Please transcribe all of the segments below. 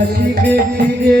আসিবে ফিরে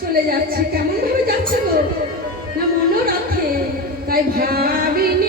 চলে যাচ্ছে। কেমন ভাবে যাচ্ছে গো? না মনোরথে। তাই ভাবিনি